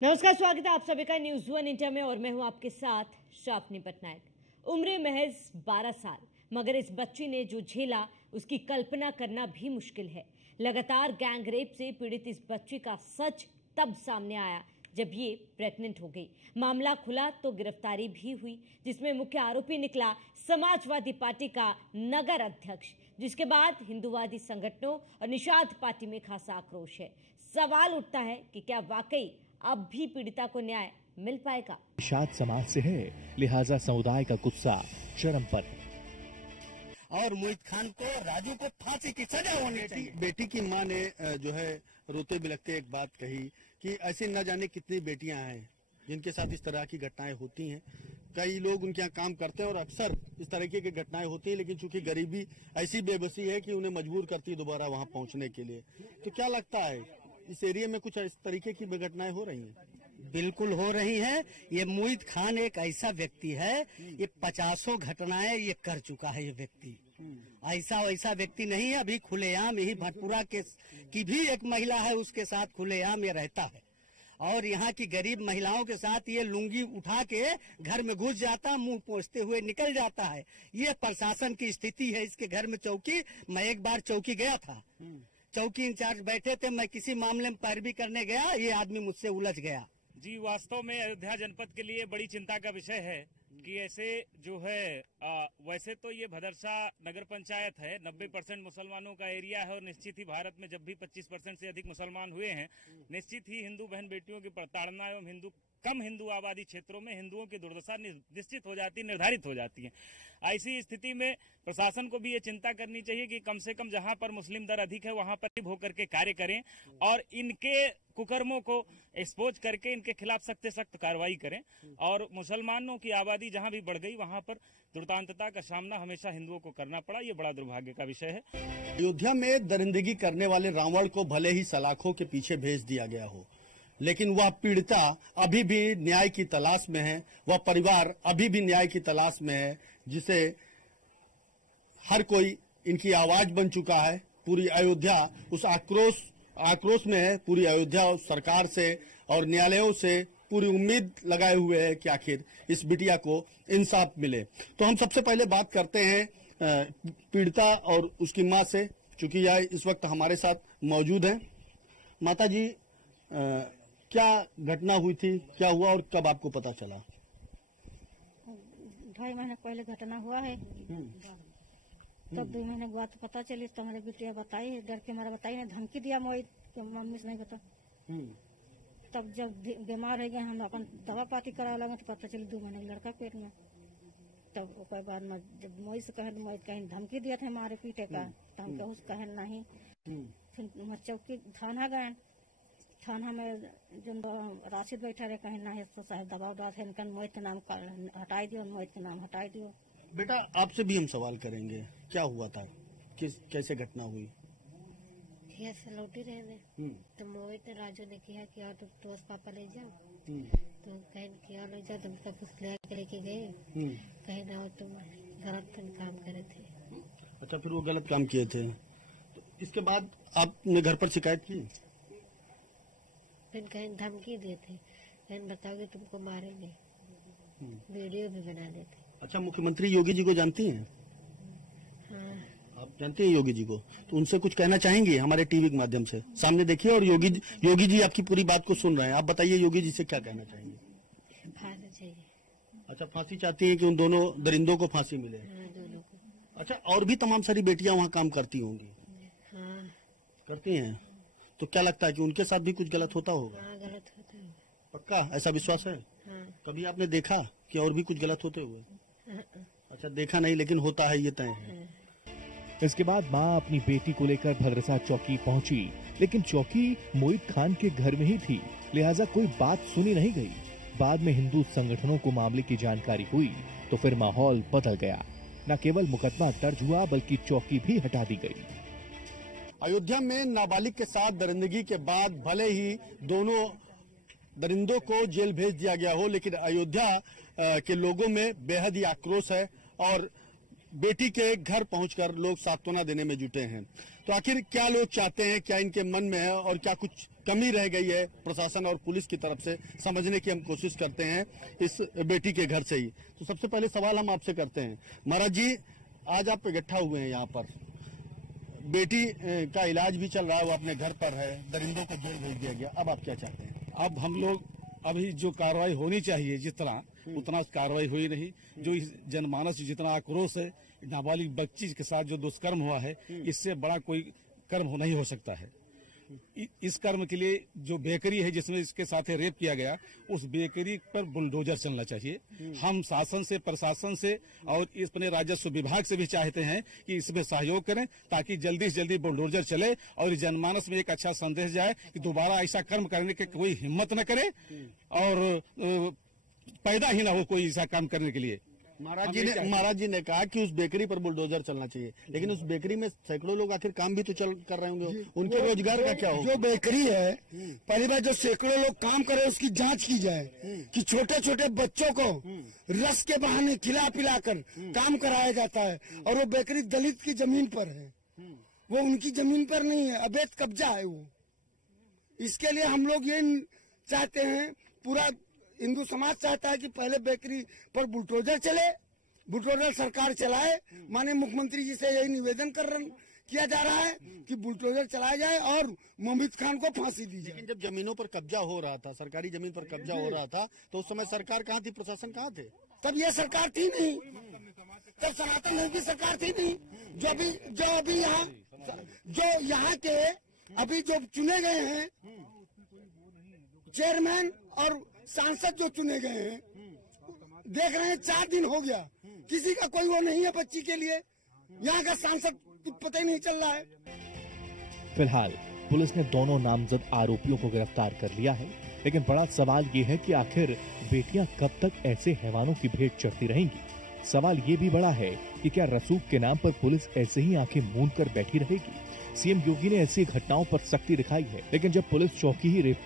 नमस्कार, स्वागत है आप सभी का न्यूज वन इंडिया में और मैं हूं आपके साथ शापनी पटनायक। उम्र महज 12 साल, मगर इस बच्ची ने जो झेला उसकी कल्पना करना भी मुश्किल है। लगातार गैंग रेप से पीड़ित इस बच्ची का सच तब सामने आया जब ये प्रेग्नेंट हो गई। मामला खुला तो गिरफ्तारी भी हुई, जिसमें मुख्य आरोपी निकला समाजवादी पार्टी का नगर अध्यक्ष, जिसके बाद हिंदूवादी संगठनों और निषाद पार्टी में खासा आक्रोश है। सवाल उठता है कि क्या वाकई अब भी पीड़िता को न्याय मिल पाएगा? निषाद समाज से है, लिहाजा समुदाय का गुस्सा चरम पर है। और मोहित खान को, राजू को फांसी की सजा होनी चाहिए। बेटी की मां ने जो है रोते बिलखते एक बात कही कि ऐसे न जाने कितनी बेटियां हैं जिनके साथ इस तरह की घटनाएं होती हैं। कई लोग उनके यहाँ काम करते हैं और अक्सर इस तरीके की घटनाएं होती हैं, लेकिन चूंकि गरीबी ऐसी बेबसी है कि उन्हें मजबूर करती है दोबारा वहां पहुंचने के लिए। तो क्या लगता है, इस एरिया में कुछ इस तरीके की घटनाएं हो रही हैं? बिल्कुल हो रही हैं। ये मोहित खान एक ऐसा व्यक्ति है, ये 50 घटनाएं ये कर चुका है। ये व्यक्ति ऐसा वैसा व्यक्ति नहीं है। अभी खुलेआम यही भटपुरा के की भी एक महिला है, उसके साथ खुलेआम ये रहता है और यहाँ की गरीब महिलाओं के साथ ये लुंगी उठा के घर में घुस जाता, मुंह पोंछते हुए निकल जाता है। ये प्रशासन की स्थिति है इसके घर में। चौकी, मैं एक बार चौकी गया था, चौकी इंचार्ज बैठे थे, मैं किसी मामले में पैरवी करने गया, ये आदमी मुझसे उलझ गया। जी, वास्तव में अयोध्या जनपद के लिए बड़ी चिंता का विषय है कि ऐसे जो है वैसे तो ये भदरसा नगर पंचायत है, 90% मुसलमानों का एरिया है और निश्चित ही भारत में जब भी 25% से अधिक मुसलमान हुए हैं, निश्चित ही हिंदू बहन बेटियों की प्रताड़ना एवं कम हिंदू आबादी क्षेत्रों में हिंदुओं की दुर्दशा निश्चित हो जाती है, निर्धारित हो जाती है। ऐसी स्थिति में प्रशासन को भी ये चिंता करनी चाहिए कि कम से कम जहां पर मुस्लिम दर अधिक है वहां पर होकर के कार्य करें और इनके कुकर्मों को एक्सपोज करके इनके खिलाफ सख्त से सख्त कार्रवाई करें। और मुसलमानों की आबादी जहां भी बढ़ गई वहां पर दुर्दांतता का सामना हमेशा हिंदुओं को करना पड़ा। ये बड़ा दुर्भाग्य का विषय है। अयोध्या में दरिंदगी करने वाले रावण को भले ही सलाखों के पीछे भेज दिया गया हो, लेकिन वह पीड़िता अभी भी न्याय की तलाश में है। वह परिवार अभी भी न्याय की तलाश में है, जिसे हर कोई इनकी आवाज बन चुका है। पूरी अयोध्या उस आक्रोश में है। पूरी अयोध्या सरकार से और न्यायालयों से पूरी उम्मीद लगाए हुए है कि आखिर इस बिटिया को इंसाफ मिले। तो हम सबसे पहले बात करते हैं पीड़िता और उसकी मां से, चूंकि यह इस वक्त हमारे साथ मौजूद है। माता जी, क्या घटना हुई थी, क्या हुआ और कब आपको पता चला? 2.5 महीने पहले घटना हुआ है। तब 2 महीने के बाद पता चली तो हमारे बिटिया बताई, डर के मारा बताई नहीं, धमकी दिया मोहित कि मम्मी से नहीं बता। तब जब बीमार हो गए, हम अपन दवा पाती करा लगे तो पता चली 2 महीने लड़का पेट में। तब उसके बाद में जब मोहित से कहे, मोहित कहीं धमकी दिया था हमारे पीटे का, तो हम कहूँ कहे नहीं। फिर चौकी थाना गए, थाना में जो राशिद बैठा रहे, कहीं नहीं तो शायद दबाव डाल इनका मोहित के नाम हटाई दियो, मोहित के नाम हटाई दियो। बेटा, आपसे भी हम सवाल करेंगे, क्या हुआ था, कैसे घटना हुई? लौटी रहे तो मोहित राजू ने कहा कि और तो पापा ले जाओ, तो कहीं किया ले जाओ, तुम सब कुछ लेके गए, कहीं ना हो तुम गलत काम करे थे। अच्छा, फिर वो गलत काम किए थे, तो इसके बाद आपने घर पर शिकायत की? फिर कहीं धमकी दिए थे, कहीं बताओगे तुमको मारेंगे, वीडियो भी बना देते। अच्छा, मुख्यमंत्री योगी जी को जानती हैं? हाँ। आप जानती हैं योगी जी को, तो उनसे कुछ कहना चाहेंगे हमारे टीवी के माध्यम से? सामने देखिए और योगी जी आपकी पूरी बात को सुन रहे हैं। आप बताइए योगी जी से क्या कहना चाहेंगे? फांसी चाहिए। अच्छा, फांसी चाहती हैं कि उन दोनों दरिंदों को फांसी मिले? हाँ, दोनों को। अच्छा, और भी तमाम सारी बेटियां वहाँ काम करती होंगी? हाँ, करती हैं। तो क्या लगता है कि उनके साथ भी कुछ गलत होता होगा? हाँ, गलत होता है। पक्का ऐसा विश्वास है? हाँ। कभी आपने देखा कि और भी कुछ गलत होते हुए? हाँ। अच्छा, देखा नहीं, लेकिन होता है, ये तय है। हाँ। इसके बाद मां अपनी बेटी को लेकर भदरसा चौकी पहुंची, लेकिन चौकी मोहित खान के घर में ही थी, लिहाजा कोई बात सुनी नहीं गई। बाद में हिंदू संगठनों को मामले की जानकारी हुई तो फिर माहौल बदल गया। न केवल मुकदमा दर्ज हुआ बल्कि चौकी भी हटा दी गई। अयोध्या में नाबालिग के साथ दरिंदगी के बाद भले ही दोनों दरिंदों को जेल भेज दिया गया हो, लेकिन अयोध्या के लोगों में बेहद ही आक्रोश है और बेटी के घर पहुंचकर लोग सांत्वना देने में जुटे हैं। तो आखिर क्या लोग चाहते हैं, क्या इनके मन में है और क्या कुछ कमी रह गई है प्रशासन और पुलिस की तरफ से, समझने की हम कोशिश करते हैं इस बेटी के घर से ही। तो सबसे पहले सवाल हम आपसे करते हैं, महाराज जी, आज आप इकट्ठा हुए हैं यहाँ पर, बेटी का इलाज भी चल रहा है, वो अपने घर पर है, दरिंदों को जेल भेज दिया गया, अब आप क्या चाहते हैं? अब हम लोग अभी जो कार्रवाई होनी चाहिए जितना उतना कार्रवाई हुई नहीं। जो इस जनमानस जितना आक्रोश है, नाबालिग बच्ची के साथ जो दुष्कर्म हुआ है, इससे बड़ा कोई कर्म नहीं हो सकता है। इस कर्म के लिए जो बेकरी है जिसमें इसके साथ रेप किया गया, उस बेकरी पर बुलडोजर चलना चाहिए। हम शासन से, प्रशासन से और अपने राजस्व विभाग से भी चाहते हैं कि इसमें सहयोग करें ताकि जल्दी से जल्दी बुलडोजर चले और जनमानस में एक अच्छा संदेश जाए कि दोबारा ऐसा कर्म करने की कोई हिम्मत न करे और पैदा ही ना हो कोई ऐसा काम करने के लिए। महाराज जी ने कहा कि उस बेकरी पर बुलडोजर चलना चाहिए, लेकिन उस बेकरी में सैकड़ों लोग आखिर काम भी तो कर रहे होंगे, उनके रोजगार का क्या होगा? जो बेकरी है, पहली बार जो सैकड़ों लोग काम करे उसकी जांच की जाए कि छोटे छोटे बच्चों को रस के बहाने खिला पिला कर काम कराया जाता है और वो बेकरी दलित की जमीन पर है, वो उनकी जमीन पर नहीं है, अवैध कब्जा है वो। इसके लिए हम लोग ये चाहते हैं, पूरा हिंदू समाज चाहता है कि पहले बेकरी पर बुलडोजर चले, बुलडोजर सरकार चलाए। माननीय मुख्यमंत्री जी से यही निवेदन किया जा रहा है कि बुलडोजर चलाया जाए और मोमिद खान को फांसी दी जाए। लेकिन जब जमीनों पर कब्जा हो रहा था, सरकारी जमीन पर कब्जा हो रहा था, तो उस समय सरकार कहाँ थी, प्रशासन कहाँ थे? तब ये सरकार थी नहीं, तब सनातन धर्म की सरकार थी नहीं। जो यहाँ के अभी जो चुने गए हैं चेयरमैन और सांसद जो चुने गए हैं, देख रहे हैं 4 दिन हो गया, किसी का कोई वो नहीं है बच्ची के लिए। यहाँ का सांसद पता ही नहीं चल रहा है। फिलहाल पुलिस ने दोनों नामजद आरोपियों को गिरफ्तार कर लिया है, लेकिन बड़ा सवाल ये है कि आखिर बेटियां कब तक ऐसे हैवानों की भेंट चढ़ती रहेंगी। सवाल ये भी बड़ा है कि क्या रसूख के नाम पर पुलिस ऐसे ही आंखें मूंद कर बैठी रहेगी? सीएम योगी ने ऐसी घटनाओं पर सख्ती दिखाई है, लेकिन जब पुलिस चौकी ही रेप